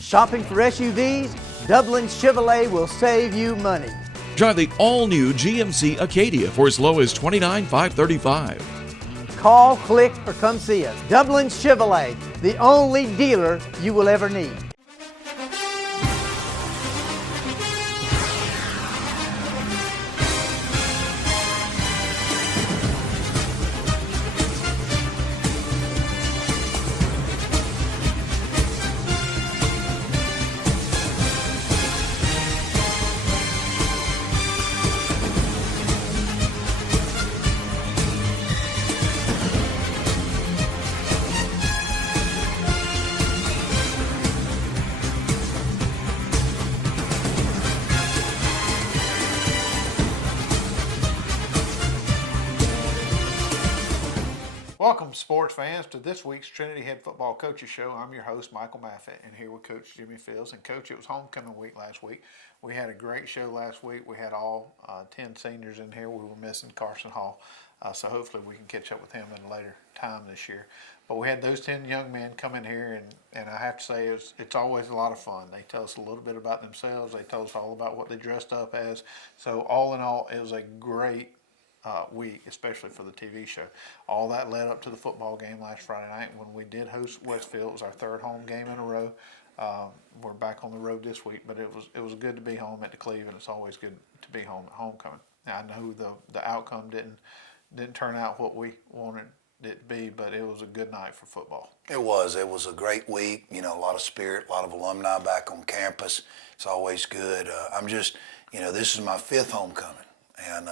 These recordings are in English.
Shopping for SUVs? Dublin Chevrolet will save you money. Drive the all-new GMC Acadia for as low as $29,535. Call, click, or come see us. Dublin Chevrolet, the only dealer you will ever need. Welcome, sports fans, to this week's Trinity Head Football Coaches Show. I'm your host, Michael Maffett, and here with Coach Jimmy Fields. And Coach, it was homecoming week last week. We had a great show last week. We had all 10 seniors in here. We were missing Carson Hall, so hopefully we can catch up with him at a later time this year. But we had those 10 young men come in here, and I have to say it's always a lot of fun. They tell us a little bit about themselves. They tell us all about what they dressed up as. So all in all, it was a great week, especially for the TV show. All that led up to the football game last Friday night when we did host Westfield. It was our third home game in a row. We're back on the road this week, but it was good to be home at the Cleveland. It's always good to be home at homecoming. Now, I know the outcome didn't turn out what we wanted it to be, but it was a good night for football. It was a great week. You know, a lot of spirit, a lot of alumni back on campus. It's always good. I'm just, this is my fifth homecoming, and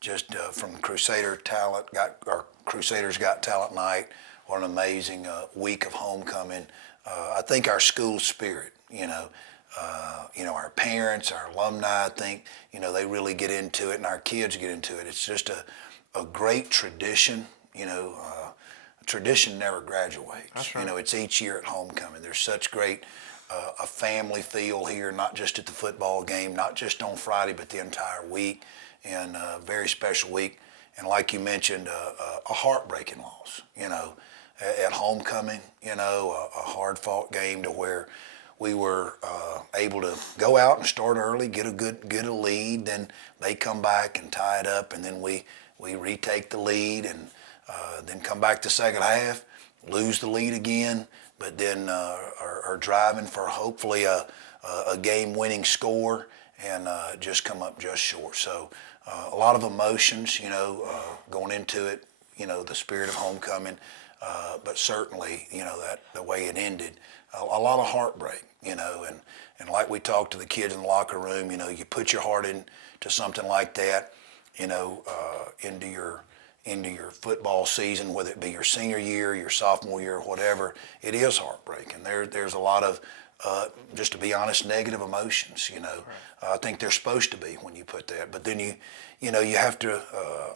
just from Crusader Talent, Crusaders Got Talent Night. What an amazing week of homecoming. I think our school spirit, our parents, our alumni, I think, they really get into it, and our kids get into it. It's just a great tradition. Tradition never graduates. That's right. It's each year at homecoming. There's such great a family feel here, not just at the football game, not just on Friday, but the entire week. And a very special week, and like you mentioned, a heartbreaking loss. At homecoming, a hard-fought game to where we were able to go out and start early, get a lead, then they come back and tie it up, and then we retake the lead, and then come back the second half, lose the lead again, but then are driving for hopefully a game-winning score, and just come up just short. So a lot of emotions, going into it, the spirit of homecoming, but certainly, that the way it ended, a lot of heartbreak, and like we talked to the kids in the locker room, you put your heart into something like that, into your football season, whether it be your senior year, your sophomore year, whatever, it is heartbreaking. There's a lot of just to be honest, negative emotions. Right. I think they're supposed to be when you put that. But then you have to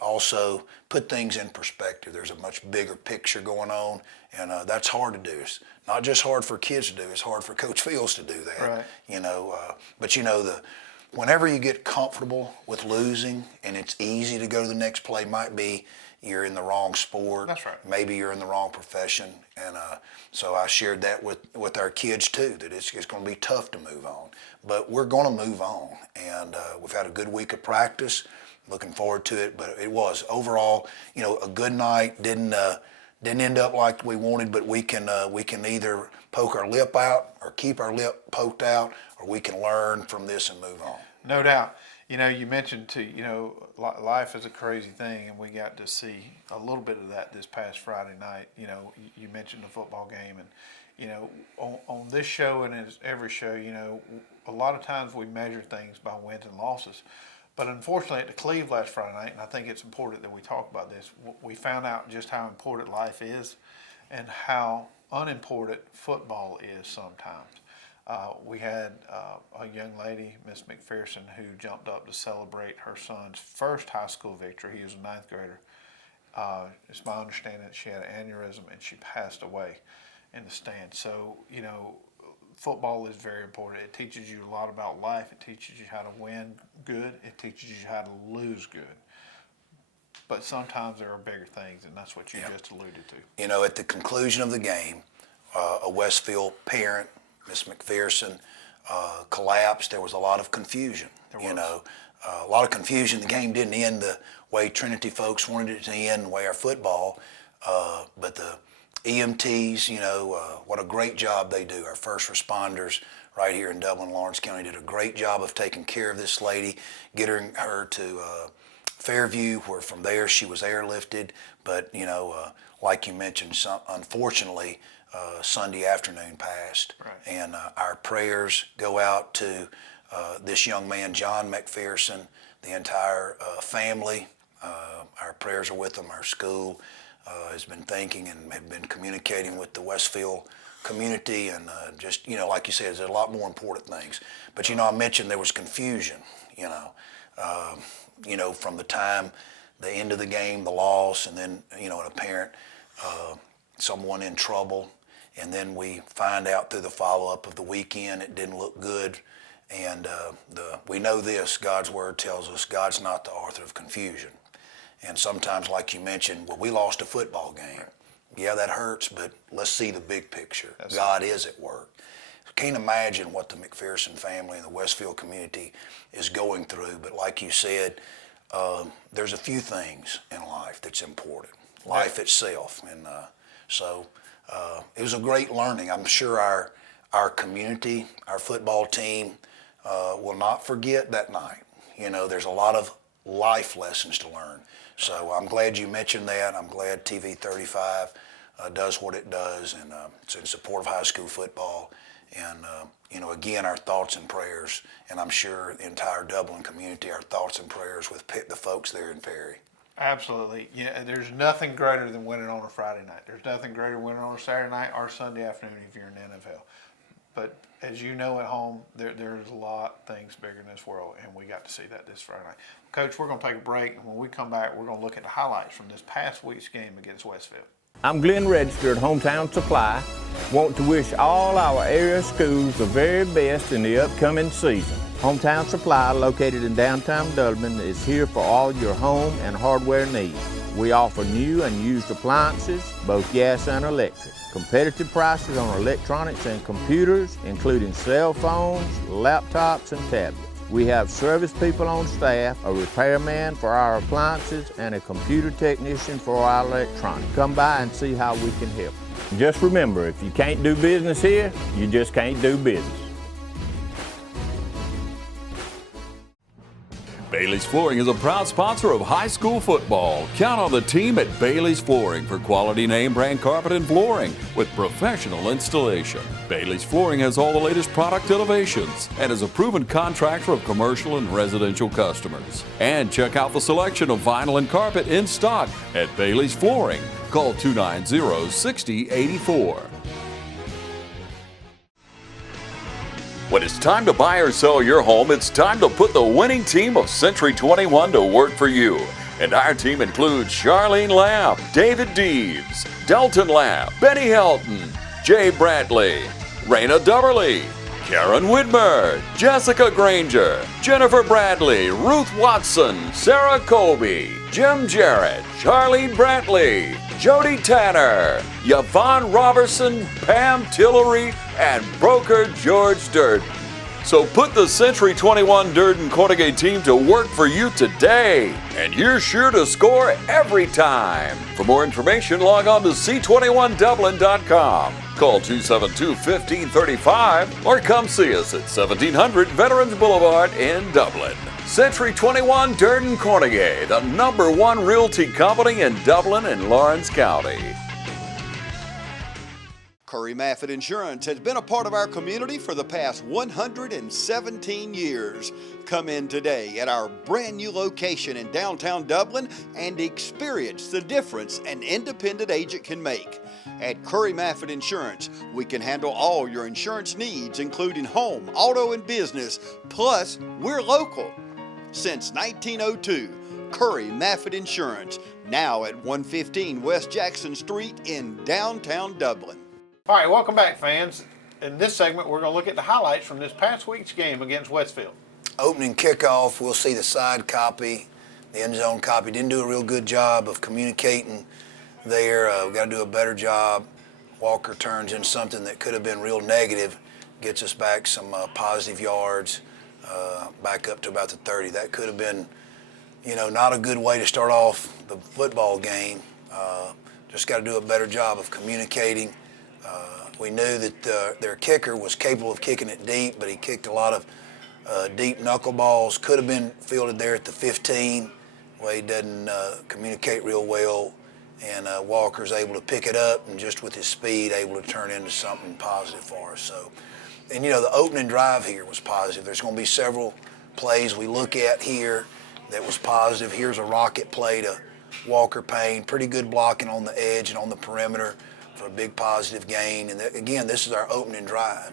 also put things in perspective. There's a much bigger picture going on, and that's hard to do. It's not just hard for kids to do. It's hard for Coach Fields to do that. Right. But whenever you get comfortable with losing, and it's easy to go to the next play, might be you're in the wrong sport. That's right. Maybe you're in the wrong profession. And so I shared that with our kids too, that it's going to be tough to move on. But we're going to move on. And we've had a good week of practice. Looking forward to it. But it was overall, a good night. Didn't end up like we wanted, but we can either poke our lip out or keep our lip poked out, or we can learn from this and move on. No doubt. You mentioned too, life is a crazy thing, and we got to see a little bit of that this past Friday night. You mentioned the football game, and, on this show and as every show, a lot of times we measure things by wins and losses. But unfortunately at the Cleve last Friday night, and I think it's important that we talk about this, we found out just how important life is and how unimportant football is sometimes. We had a young lady, Miss McPherson, who jumped up to celebrate her son's first high school victory. He was a ninth grader. It's my understanding that she had an aneurysm and she passed away in the stand. So, football is very important. It teaches you a lot about life. It teaches you how to win good. It teaches you how to lose good. But sometimes there are bigger things, and that's what you just alluded to. At the conclusion of the game, a Westfield parent Miss McPherson collapsed, there was a lot of confusion. A lot of confusion. The game didn't end the way Trinity folks wanted it to end, the way our football, but the EMTs, what a great job they do. Our first responders right here in Dublin, Lawrence County did a great job of taking care of this lady, getting her to Fairview, where from there she was airlifted. But, like you mentioned, unfortunately, Sunday afternoon passed. Right. And our prayers go out to this young man, John McPherson, the entire family. Our prayers are with them. Our school has been thinking and have been communicating with the Westfield community, and just, like you said, there's a lot more important things. But, I mentioned there was confusion, from the time the end of the game, the loss, and then, an apparent someone in trouble. And then we find out through the follow-up of the weekend it didn't look good. And we know this, God's Word tells us God's not the author of confusion. And sometimes, like you mentioned, we lost a football game. Yeah, that hurts, but let's see the big picture. God is at work. Can't imagine what the McPherson family and the Westfield community is going through, but like you said, there's a few things in life that's important. Life itself. And so it was a great learning. I'm sure our community, our football team, will not forget that night. There's a lot of life lessons to learn. So I'm glad you mentioned that. I'm glad TV 35 does what it does, and it's in support of high school football. And, again, our thoughts and prayers, and I'm sure the entire Dublin community, our thoughts and prayers with the folks there in Perry. Absolutely. There's nothing greater than winning on a Friday night. There's nothing greater than winning on a Saturday night or Sunday afternoon if you're in the NFL. But as you know at home, there's a lot of things bigger in this world, and we got to see that this Friday night. Coach, we're going to take a break, and when we come back, we're going to look at the highlights from this past week's game against Westfield. I'm Glenn Register at Hometown Supply. Want to wish all our area schools the very best in the upcoming season. Hometown Supply, located in downtown Dublin, is here for all your home and hardware needs. We offer new and used appliances, both gas and electric. Competitive prices on electronics and computers, including cell phones, laptops, and tablets. We have service people on staff, a repairman for our appliances, and a computer technician for our electronics. Come by and see how we can help. Just remember, if you can't do business here, you just can't do business. Bailey's Flooring is a proud sponsor of high school football. Count on the team at Bailey's Flooring for quality name brand carpet and flooring with professional installation. Bailey's Flooring has all the latest product innovations and is a proven contractor of commercial and residential customers. And check out the selection of vinyl and carpet in stock at Bailey's Flooring. Call 290-6084. When it's time to buy or sell your home, it's time to put the winning team of Century 21 to work for you. And our team includes Charlene Lamb, David Deeves, Dalton Lamb, Benny Helton, Jay Bradley, Raina Dubberly, Karen Whitmer, Jessica Granger, Jennifer Bradley, Ruth Watson, Sarah Colby, Jim Jarrett, Charlene Brantley, Jody Tanner, Yvonne Robertson, Pam Tillery, and broker George Durden. So put the Century 21 Durden Cornegay team to work for you today, and you're sure to score every time. For more information, log on to c21dublin.com. Call 272-1535 or come see us at 1700 Veterans Boulevard in Dublin. Century 21 Durden Cornegay, the #1 realty company in Dublin and Lawrence County. Curry Maffitt Insurance has been a part of our community for the past 117 years. Come in today at our brand new location in downtown Dublin and experience the difference an independent agent can make. At Curry Maffitt Insurance, we can handle all your insurance needs, including home, auto, and business. Plus, we're local. Since 1902, Curry Maffitt Insurance, now at 115 West Jackson Street in downtown Dublin. All right, welcome back, fans. In this segment, we're going to look at the highlights from this past week's game against Westfield. Opening kickoff, we'll see the side copy, the end zone copy. Didn't do a real good job of communicating there. We got to do a better job. Walker turns in something that could have been real negative gets us back some positive yards, back up to about the 30. That could have been, not a good way to start off the football game. Just got to do a better job of communicating. We knew that their kicker was capable of kicking it deep, but he kicked a lot of deep knuckleballs. Could have been fielded there at the 15. Wade doesn't communicate real well, and Walker's able to pick it up and just with his speed able to turn into something positive for us. So, and the opening drive here was positive. There's going to be several plays we look at here that was positive. Here's a rocket play to Walker Payne. Pretty good blocking on the edge and on the perimeter for a big positive gain. And again, this is our opening drive.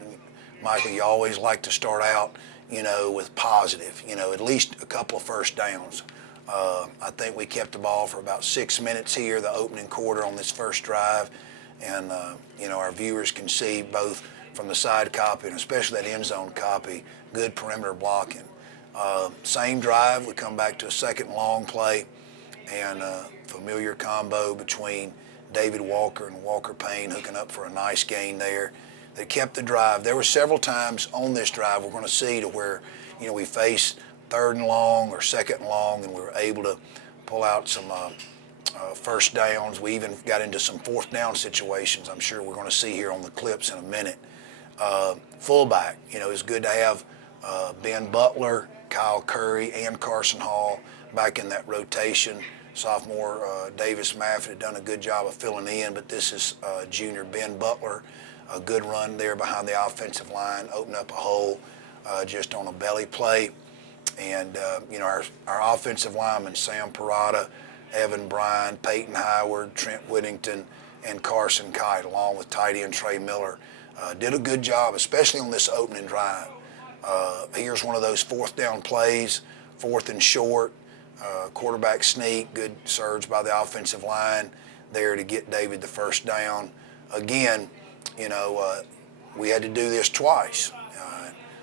Michael, you always like to start out, with positive, at least a couple of first downs. I think we kept the ball for about 6 minutes here, the opening quarter on this first drive. And, our viewers can see both from the side copy and especially that end zone copy, good perimeter blocking. Same drive, we come back to a second long play and a familiar combo between David Walker and Walker Payne hooking up for a nice gain there. They kept the drive. There were several times on this drive we're going to see to where, we faced third and long or second and long, and we were able to pull out some first downs. We even got into some fourth down situations I'm sure we're going to see here on the clips in a minute. Fullback, it's good to have Ben Butler, Kyle Curry, and Carson Hall back in that rotation. Sophomore Davis Maffett had done a good job of filling in, but this is junior Ben Butler. A good run there behind the offensive line, opened up a hole just on a belly play. And, our offensive linemen, Sam Parada, Evan Bryan, Peyton Howard, Trent Whittington, and Carson Kite, along with tight end Trey Miller, did a good job, especially on this opening drive. Here's one of those fourth down plays, fourth and short, quarterback sneak, good surge by the offensive line there to get David the first down. Again, we had to do this twice.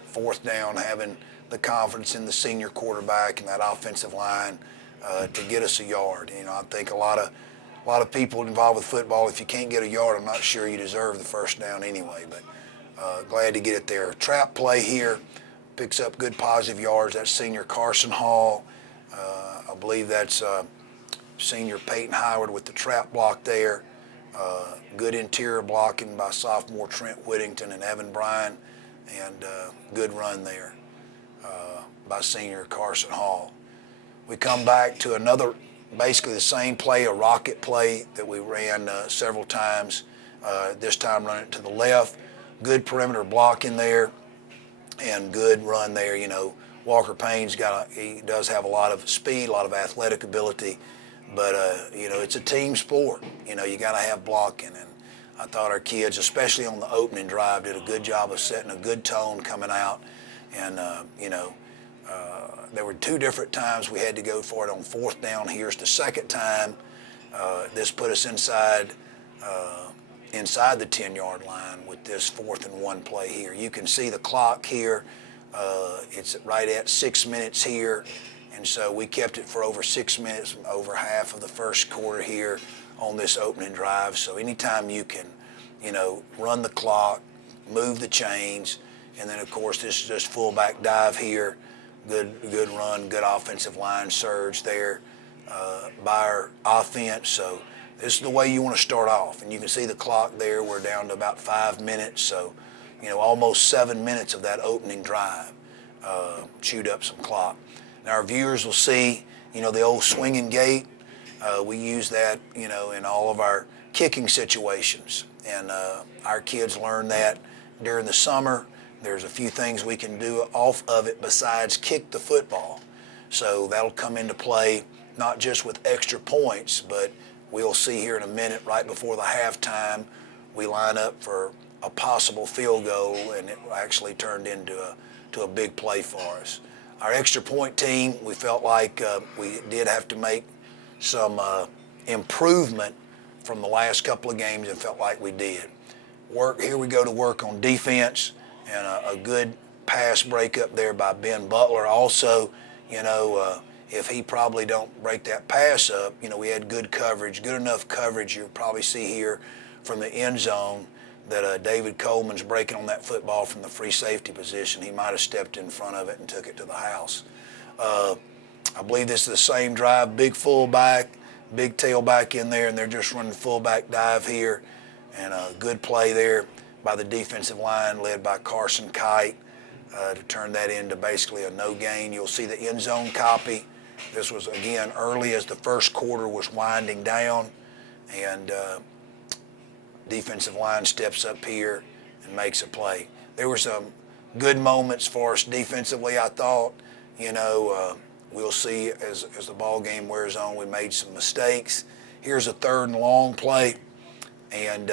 Fourth down, having the confidence in the senior quarterback and that offensive line to get us a yard. I think a lot of people involved with football, if you can't get a yard, I'm not sure you deserve the first down anyway, but glad to get it there. Trap play here, picks up good positive yards. That's senior Carson Hall. I believe that's senior Peyton Howard with the trap block there. Good interior blocking by sophomore Trent Whittington and Evan Bryan, and good run there by senior Carson Hall. We come back to another, basically the same play, a rocket play that we ran several times, this time running it to the left. Good perimeter blocking there and good run there. Walker Payne's he does have a lot of speed, a lot of athletic ability, but it's a team sport. You got to have blocking, and I thought our kids, especially on the opening drive, did a good job of setting a good tone coming out. And there were two different times we had to go for it on fourth down. Here's the second time. This put us inside the 10-yard line with this 4th and 1 play here. You can see the clock here. It's right at 6 minutes here. And so we kept it for over 6 minutes, over half of the first quarter here on this opening drive. So anytime you can, run the clock, move the chains, and then of course this is just fullback dive here. Good run, good offensive line surge there by our offense. So this is the way you want to start off. And you can see the clock there. We're down to about 5 minutes. So, almost 7 minutes of that opening drive chewed up some clock. Now our viewers will see, the old swinging gate. We use that, in all of our kicking situations. And our kids learn that during the summer. There's a few things we can do off of it besides kick the football. So that'll come into play not just with extra points, but we'll see here in a minute right before the halftime, we line up for a possible field goal, and it actually turned into a big play for us. Our extra point team, we felt like we did have to make some improvement from the last couple of games, and felt like we did. Here we go to work on defense, and a good pass break up there by Ben Butler. Also, if he probably don't break that pass up, we had good coverage, good enough coverage. You'll probably see here from the end zone that David Coleman's breaking on that football from the free safety position. He might have stepped in front of it and took it to the house. I believe this is the same drive, big fullback, big tailback in there, and they're just running fullback dive here. And a good play there by the defensive line led by Carson Kite to turn that into basically a no gain. You'll see the end zone copy. This was, again, early as the first quarter was winding down, and defensive line steps up here and makes a play. There were some good moments for us defensively, I thought. We'll see as the ball game wears on, we made some mistakes. Here's a 3rd and long play, and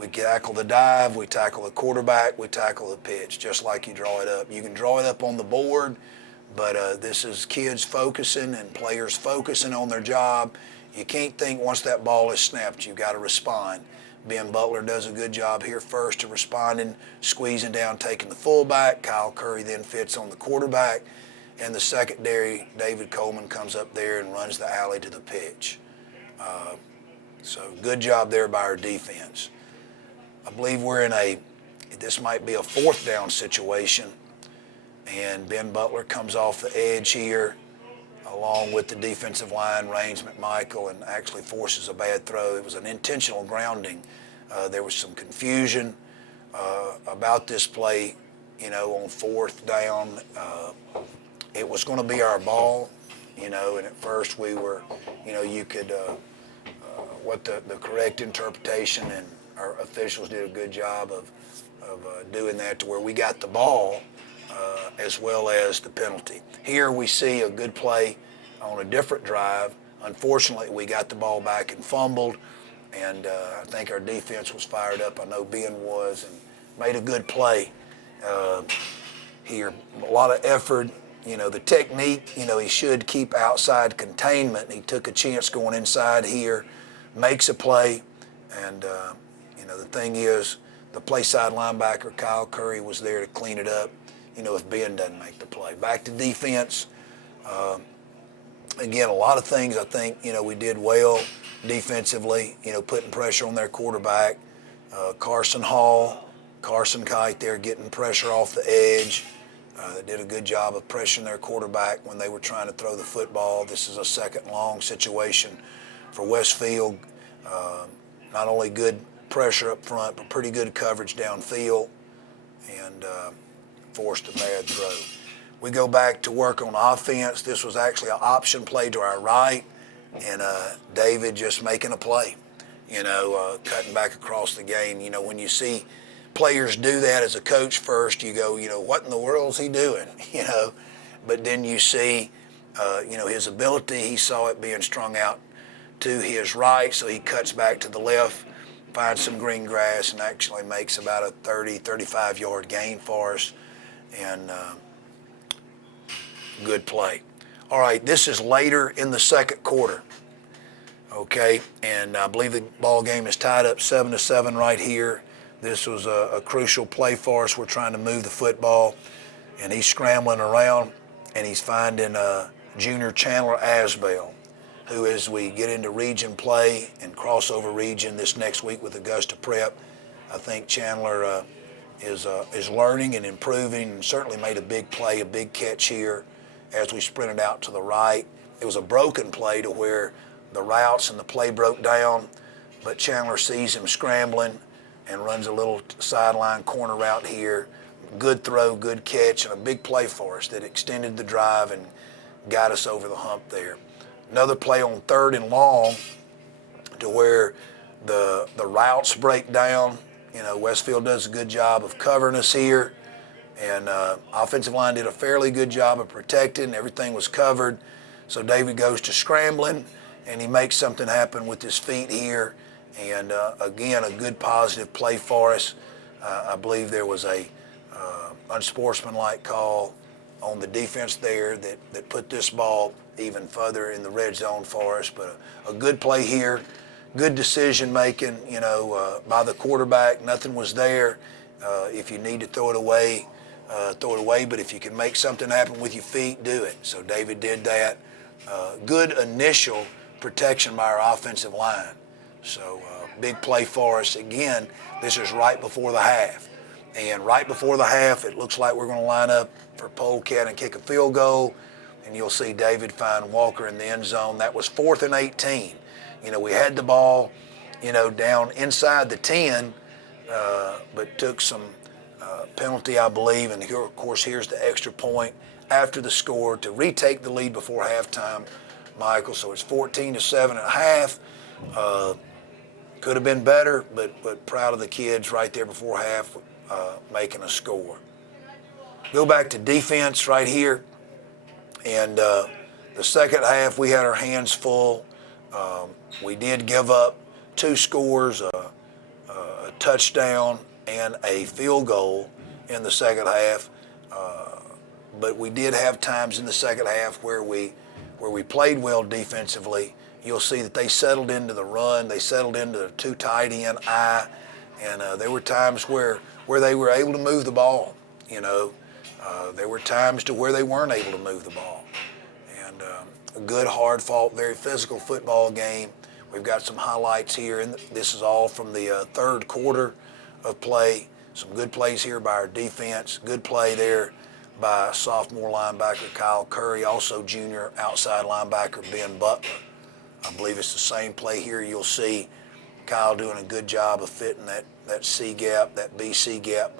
we tackle the dive, we tackle the quarterback, we tackle the pitch, just like you draw it up. You can draw it up on the board, but this is kids focusing and players focusing on their job. You can't think once that ball is snapped, you've got to respond. Ben Butler does a good job here first of responding, squeezing down, taking the fullback. Kyle Curry then fits on the quarterback. And the secondary, David Coleman comes up there and runs the alley to the pitch. So good job there by our defense. I believe we're in this might be a 4th down situation. And Ben Butler comes off the edge here, along with the defensive line, Raines McMichael, and actually forces a bad throw. It was an intentional grounding. There was some confusion about this play, on 4th down. It was going to be our ball, and at first we were, you could, what the correct interpretation, and our officials did a good job of doing that to where we got the ball as well as the penalty. Here we see a good play on a different drive. Unfortunately, we got the ball back and fumbled, and I think our defense was fired up. I know Ben was, and made a good play here. A lot of effort. The technique, he should keep outside containment. He took a chance going inside here, makes a play, and, the thing is, the play side linebacker, Kyle Curry, was there to clean it up, if Ben doesn't make the play. Back to defense. Again, a lot of things I think, we did well defensively, putting pressure on their quarterback. Carson Kite there getting pressure off the edge. They did a good job of pressuring their quarterback when they were trying to throw the football. This is a 2nd long situation for Westfield. Not only good pressure up front, but pretty good coverage downfield, and forced a bad throw. We go back to work on offense. This was actually an option play to our right, and David just making a play, cutting back across the game. When you see players do that as a coach first, you go, what in the world is he doing? But then you see, his ability. He saw it being strung out to his right, so he cuts back to the left, finds some green grass, and actually makes about a 30, 35-yard gain for us, and good play. All right, this is later in the 2nd quarter, okay, and I believe the ball game is tied up 7-7 right here. This was a crucial play for us. We're trying to move the football, and he's scrambling around, and he's finding junior Chandler Asbell, who, as we get into region play and crossover region this next week with Augusta Prep, I think Chandler is learning and improving, and certainly made a big play, a big catch here as we sprinted out to the right. It was a broken play to where the routes and the play broke down, but Chandler sees him scrambling and runs a little sideline corner route here. Good throw, good catch, and a big play for us that extended the drive and got us over the hump there. Another play on 3rd and long to where the routes break down. Westfield does a good job of covering us here, and offensive line did a fairly good job of protecting. Everything was covered. So David goes to scrambling, and he makes something happen with his feet here. And again, a good positive play for us. I believe there was a unsportsmanlike call on the defense there that put this ball even further in the red zone for us. But a good play here, good decision making, by the quarterback. Nothing was there. If you need to throw it away, but if you can make something happen with your feet, do it. So David did that. Good initial protection by our offensive line. So big play for us. Again, this is right before the half. And right before the half, it looks like we're going to line up for polecat and kick a field goal. And you'll see David find Walker in the end zone. That was 4th and 18. You know, we had the ball, you know, down inside the 10, but took some penalty, I believe. And here, of course, here's the extra point after the score to retake the lead before halftime, Michael. So it's 14-7 at half. Could have been better, but proud of the kids right there before half making a score. Go back to defense right here. And the second half, we had our hands full. We did give up 2 scores, a touchdown and a field goal in the second half. But we did have times in the second half where we played well defensively. You'll see that they settled into the run. They settled into the 2 tight end eye. And there were times where they were able to move the ball, you know. There were times to where they weren't able to move the ball. And a good, hard-fought, very physical football game. We've got some highlights here, and this is all from the third quarter of play. Some good plays here by our defense. Good play there by sophomore linebacker Kyle Curry, also junior outside linebacker Ben Butler. I believe it's the same play here. You'll see Kyle doing a good job of fitting that C gap, that BC gap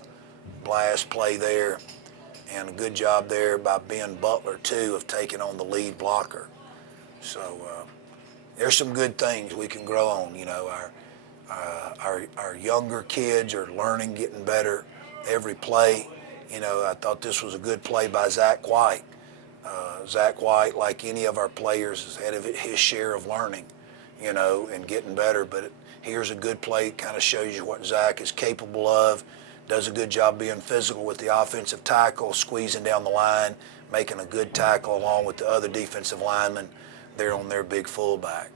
blast play there. And a good job there by Ben Butler, too, of taking on the lead blocker. So there's some good things we can grow on. You know, our younger kids are learning, getting better every play. You know, I thought this was a good play by Zach White. Zach White, like any of our players, has had his share of learning, you know, and getting better. But here's a good play, kind of shows you what Zach is capable of. Does a good job being physical with the offensive tackle, squeezing down the line, making a good tackle along with the other defensive linemen there on their big fullback.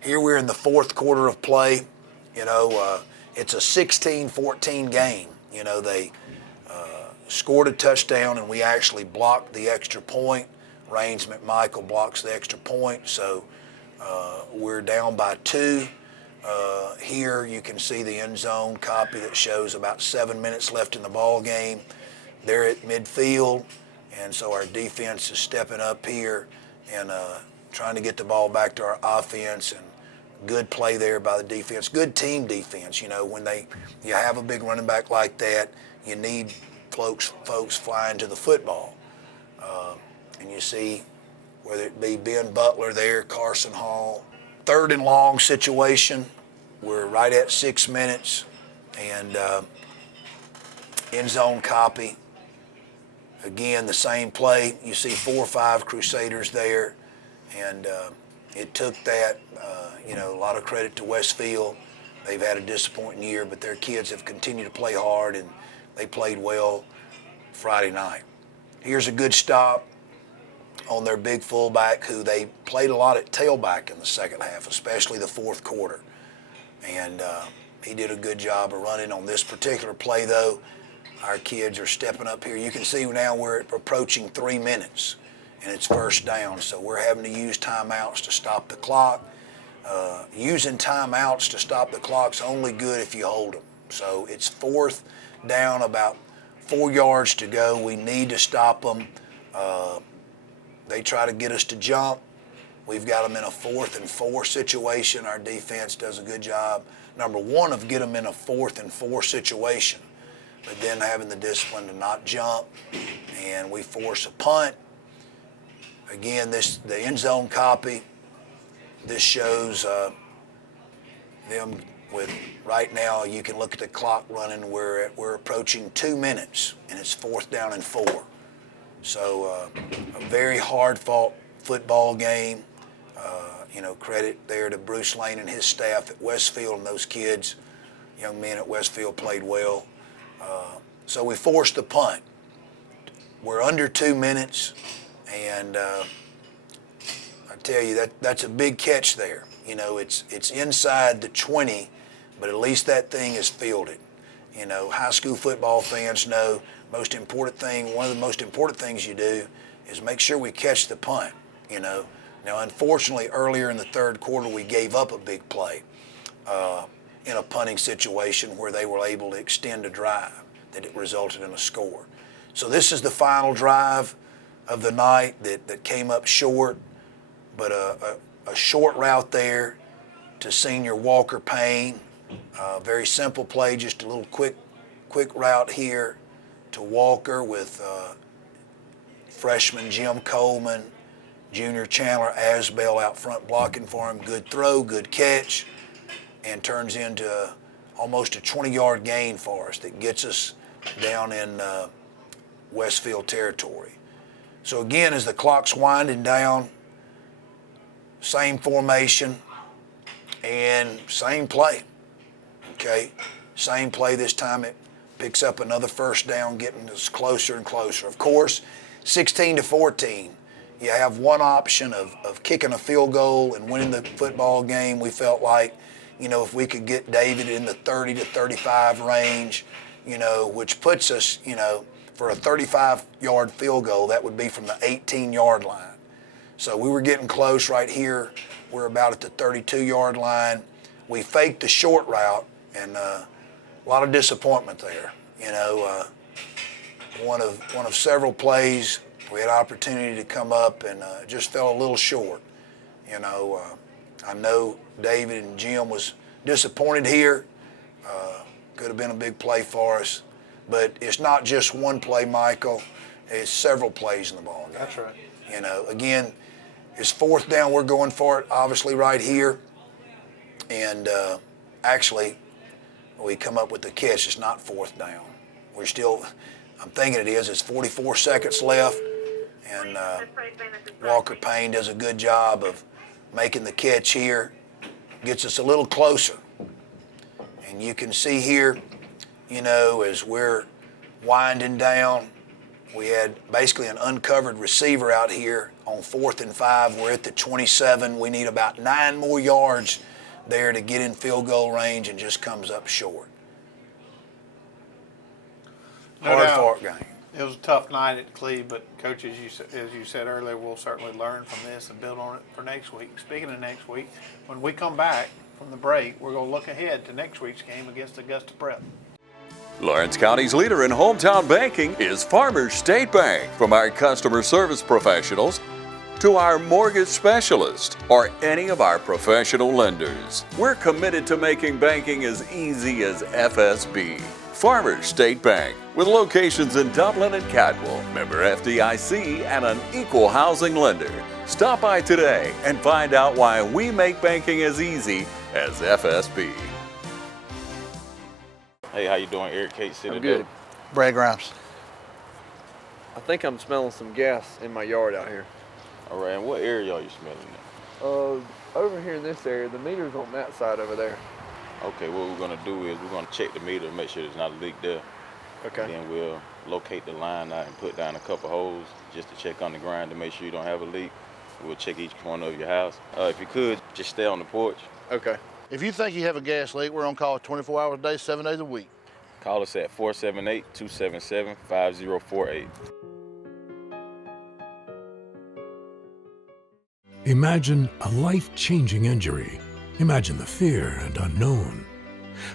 Here we're in the fourth quarter of play. You know, it's a 16-14 game. You know, they scored a touchdown, and we actually blocked the extra point. Raines McMichael blocks the extra point, so we're down by 2. Here you can see the end zone copy that shows about 7 minutes left in the ball game. They're at midfield, and so our defense is stepping up here and trying to get the ball back to our offense. And good play there by the defense. Good team defense. You know, when you have a big running back like that, you need folks flying to the football. And you see whether it be Ben Butler there, Carson Hall. 3rd and long situation. We're right at 6 minutes, and end zone copy. Again, the same play. You see 4 or 5 Crusaders there, and it took that. You know, a lot of credit to Westfield. They've had a disappointing year, but their kids have continued to play hard, and they played well Friday night. Here's a good stop on their big fullback, who they played a lot at tailback in the second half, especially the fourth quarter. And he did a good job of running on this particular play, though. Our kids are stepping up here. You can see now we're approaching 3 minutes, and it's first down. So we're having to use timeouts to stop the clock. Using timeouts to stop the clock's only good if you hold them. So it's 4th down, about 4 yards to go. We need to stop them. They try to get us to jump. We've got them in a 4th and 4 situation. Our defense does a good job, number one, of get them in a 4th and 4 situation, but then having the discipline to not jump, and we force a punt. Again, the end zone copy. This shows them with, right now, you can look at the clock running. We're approaching 2 minutes, and it's 4th down and 4. So a very hard-fought football game. You know, credit there to Bruce Lane and his staff at Westfield, and those kids, young men at Westfield, played well. So we forced the punt. We're under 2 minutes, and I tell you, that's a big catch there. You know, it's inside the 20, but at least that thing is fielded. You know, high school football fans know one of the most important things you do is make sure we catch the punt, you know. Now, unfortunately, earlier in the third quarter, we gave up a big play. in a punting situation where they were able to extend a drive that it resulted in a score. So this is the final drive of the night that came up short, but a short route there to senior Walker Payne. Very simple play, just a little quick route here to Walker with freshman Jim Coleman, junior Chandler Asbell out front blocking for him. Good throw, good catch, and turns into almost a 20-yard gain for us that gets us down in Westfield territory. So again, as the clock's winding down, same formation and same play. Okay, same play this time. It picks up another first down, getting us closer and closer. Of course, 16-14. You have one option of kicking a field goal and winning the football game. We felt like, you know, if we could get David in the 30 to 35 range, you know, which puts us, you know, for a 35-yard field goal, that would be from the 18-yard line. So we were getting close right here. We're about at the 32-yard line. We faked the short route, and a lot of disappointment there. You know, one of several plays, we had opportunity to come up and just fell a little short. You know, I know David and Jim was disappointed here. Could have been a big play for us. But it's not just one play, Michael. It's several plays in the ball game. That's right. You know, again, it's fourth down. We're going for it, obviously, right here. And actually, we come up with the catch. It's not fourth down. We're still, I'm thinking it is. It's 44 seconds left. And Walker Payne does a good job of making the catch here. Gets us a little closer. And you can see here, you know, as we're winding down, we had basically an uncovered receiver out here on 4th and 5. We're at the 27. We need about 9 more yards there to get in field goal range, and just comes up short. Hard-fought game. It was a tough night at Cleve, but Coach, as you said earlier, we'll certainly learn from this and build on it for next week. Speaking of next week, when we come back from the break, we're going to look ahead to next week's game against Augusta Prep. Lawrence County's leader in hometown banking is Farmers State Bank. From our customer service professionals to our mortgage specialist or any of our professional lenders, we're committed to making banking as easy as FSB. Farmers State Bank, with locations in Dublin and Cadwell, member FDIC, and an equal housing lender. Stop by today and find out why we make banking as easy as FSB. Hey, how you doing? Eric Kate City. I'm good. Brad Grimes. I think I'm smelling some gas in my yard out here. All right, and what area are you smelling at? Over here in this area, the meter's on that side over there. Okay, what we're gonna do is we're gonna check the meter, make sure there's not a leak there. Okay. Then we'll locate the line out and put down a couple holes just to check on the ground to make sure you don't have a leak. We'll check each corner of your house. If you could, just stay on the porch. Okay. If you think you have a gas leak, we're on call 24 hours a day, 7 days a week. Call us at 478-277-5048. Imagine a life-changing injury. Imagine the fear and unknown.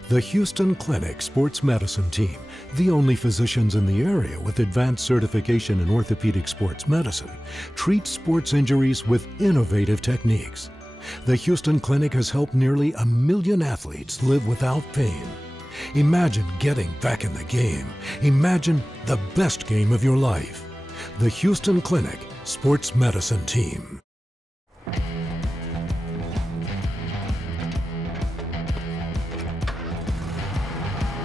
The Houston Clinic Sports Medicine Team, the only physicians in the area with advanced certification in orthopedic sports medicine, treats sports injuries with innovative techniques. The Houston Clinic has helped nearly 1 million athletes live without pain. Imagine getting back in the game. Imagine the best game of your life. The Houston Clinic Sports Medicine Team.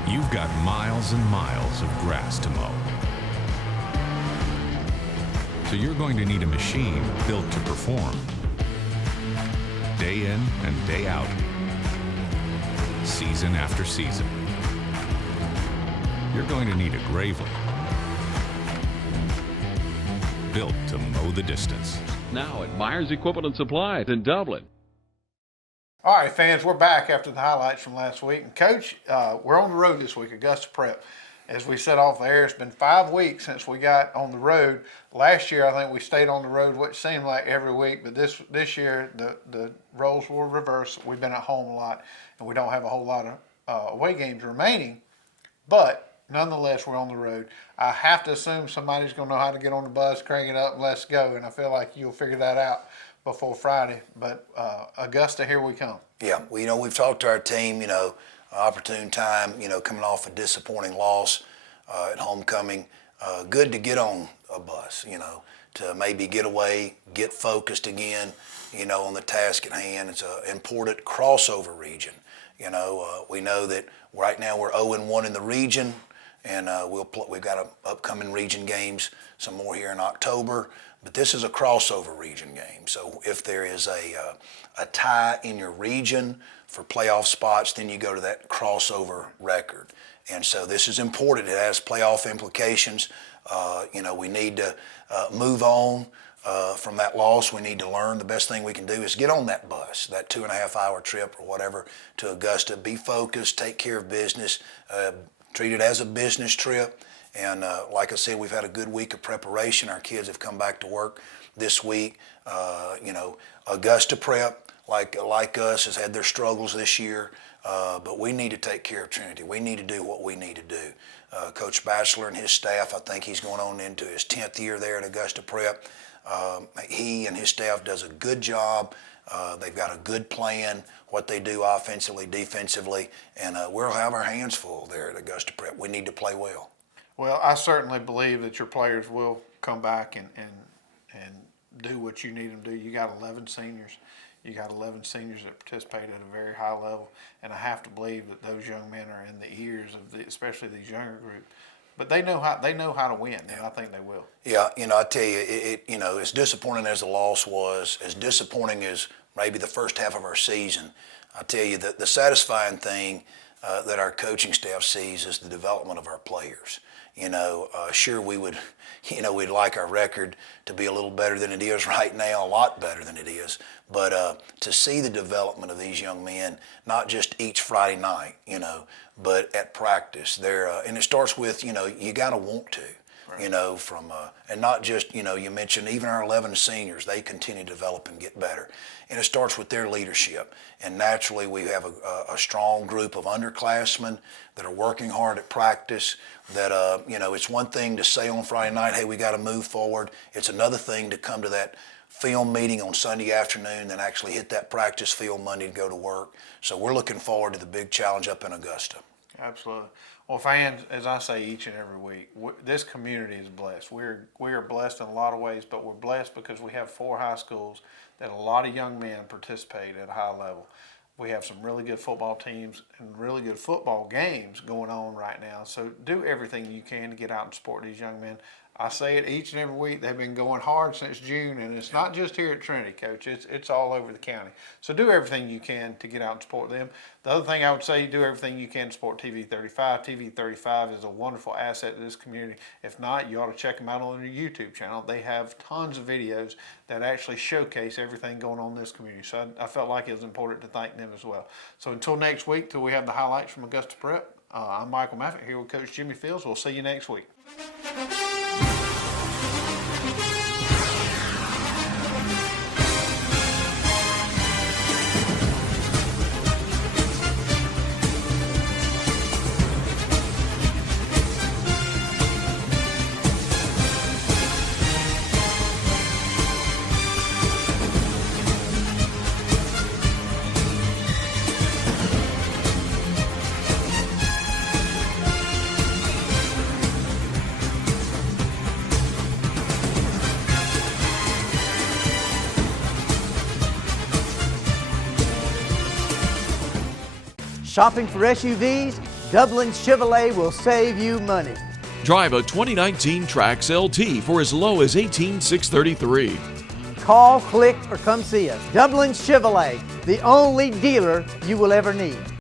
You've got miles and miles of grass to mow. So you're going to need a machine built to perform. Day in and day out. Season after season. You're going to need a Gravely. Built to mow the distance. Now at Myers Equipment and Supply in Dublin. All right, fans, we're back after the highlights from last week. And Coach, we're on the road this week, Augusta Prep. as we said off the air, it's been 5 weeks since we got on the road. Last year, I think we stayed on the road, which seemed like every week, but this year the roles were reversed. We've been at home a lot, and we don't have a whole lot of away games remaining, but nonetheless, we're on the road. I have to assume somebody's going to know how to get on the bus, crank it up, and let's go, and I feel like you'll figure that out before Friday. But Augusta, here we come. Yeah, well, we've talked to our team, opportune time, coming off a disappointing loss at homecoming. Good to get on a bus, to maybe get away, get focused again, on the task at hand. It's an important crossover region. We know that right now we're 0-1 in the region, and we've got upcoming region games, some more here in October. But this is a crossover region game. So if there is a tie in your region for playoff spots, then you go to that crossover record. And so this is important. It has playoff implications. We need to move on from that loss. We need to learn. The best thing we can do is get on that bus, that 2.5-hour trip or whatever to Augusta. Be focused, take care of business, treat it as a business trip. And like I said, we've had a good week of preparation. Our kids have come back to work this week. Augusta Prep, like us, has had their struggles this year. But we need to take care of Trinity. We need to do what we need to do. Coach Batchelor and his staff, I think he's going on into his 10th year there at Augusta Prep. He and his staff does a good job. They've got a good plan, what they do offensively, defensively, and we'll have our hands full there at Augusta Prep. We need to play well. Well, I certainly believe that your players will come back and do what you need them to do. You got 11 seniors. You got 11 seniors that participate at a very high level, and I have to believe that those young men are in the ears of especially these younger groups. But they know how to win, and I think they will. Yeah, I tell you, as disappointing as the loss was, as disappointing as maybe the first half of our season, I tell you that the satisfying thing that our coaching staff sees is the development of our players. Sure we would, we'd like our record to be a little better than it is right now, a lot better than it is. But to see the development of these young men, not just each Friday night, but at practice, and it starts with, you got to want to. Right. And not just, you mentioned even our 11 seniors, they continue to develop and get better. And it starts with their leadership. And naturally, we have a strong group of underclassmen that are working hard at practice, that, it's one thing to say on Friday night, hey, we got to move forward. It's another thing to come to that film meeting on Sunday afternoon and actually hit that practice field Monday to go to work. So we're looking forward to the big challenge up in Augusta. Absolutely. Well, fans, as I say each and every week, this community is blessed. We are blessed in a lot of ways, but we're blessed because we have 4 high schools that a lot of young men participate at a high level. We have some really good football teams and really good football games going on right now. So do everything you can to get out and support these young men. I say it each and every week. They've been going hard since June, and it's not just here at Trinity, Coach. It's all over the county. So do everything you can to get out and support them. The other thing I would say, do everything you can to support TV 35. TV 35 is a wonderful asset to this community. If not, you ought to check them out on their YouTube channel. They have tons of videos that actually showcase everything going on in this community. So I felt like it was important to thank them as well. So until next week, till we have the highlights from Augusta Prep, I'm Michael Maffick here with Coach Jimmy Fields. We'll see you next week. Shopping for SUVs? Dublin Chevrolet will save you money. Drive a 2019 Trax LT for as low as $18,633. Call, click, or come see us. Dublin Chevrolet, the only dealer you will ever need.